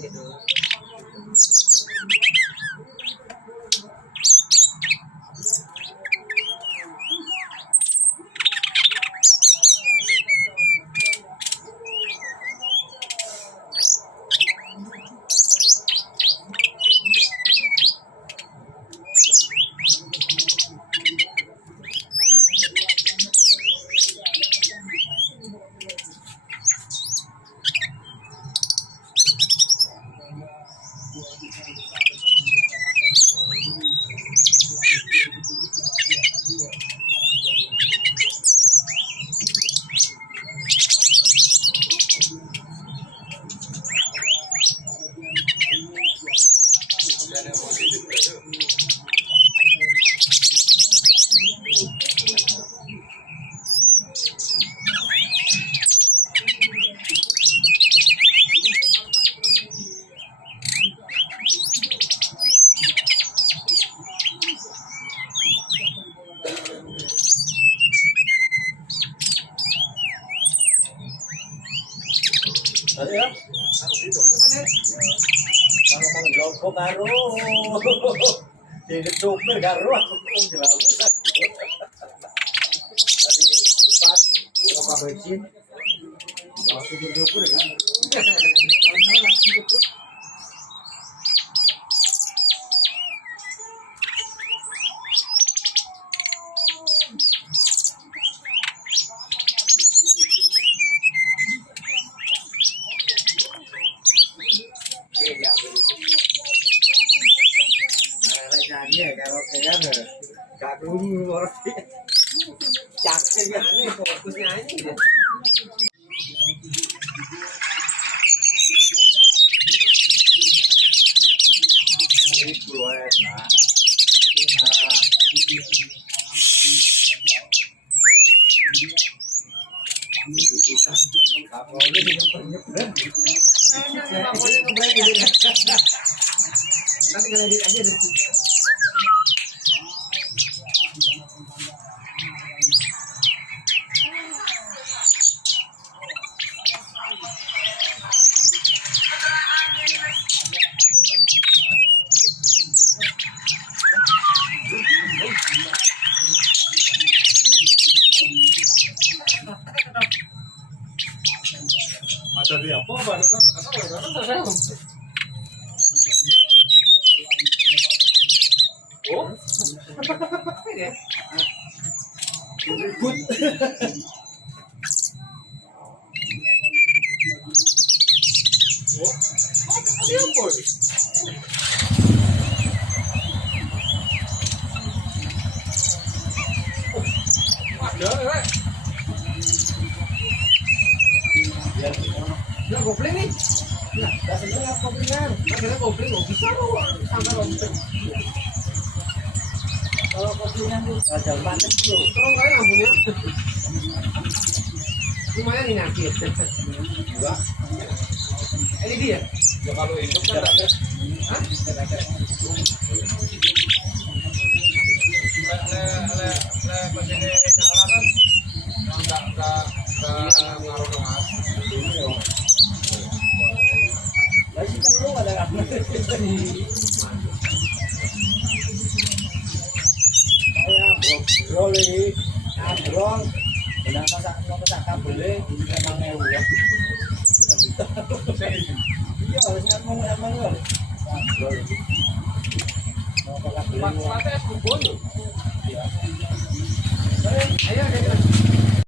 gitu. Ya, kalau mau jopo karo, jadi super karo aku jelamu. Tadi cepat, apa bensin? Kalau sudah jopo kan? Kalau kayak gak kerungu orang capek kan ini fokusnya aja dia. Ini keluar lah. Nanti kena edit aja deh. Tadi apa? Oh, ribut. Oh, ini apa? Ada, ya kopling nih. Nah, dasarnya koplingan. Akhirnya kopling nggak bisa loh, sampai rompet. Kalau koplingan tuh ada panas tuh. Terus kayak lampunya lumayan ini nyakit. Enggak. Ini dia. Ya kalau hidup kan ada. Hah? Broli, abrol, dengan masak kabelnya memang ewu ya. Iya, harusnya emang loh. Abrol. Mau pakai kabelnya. Mata es kubur. Iya. Ayo,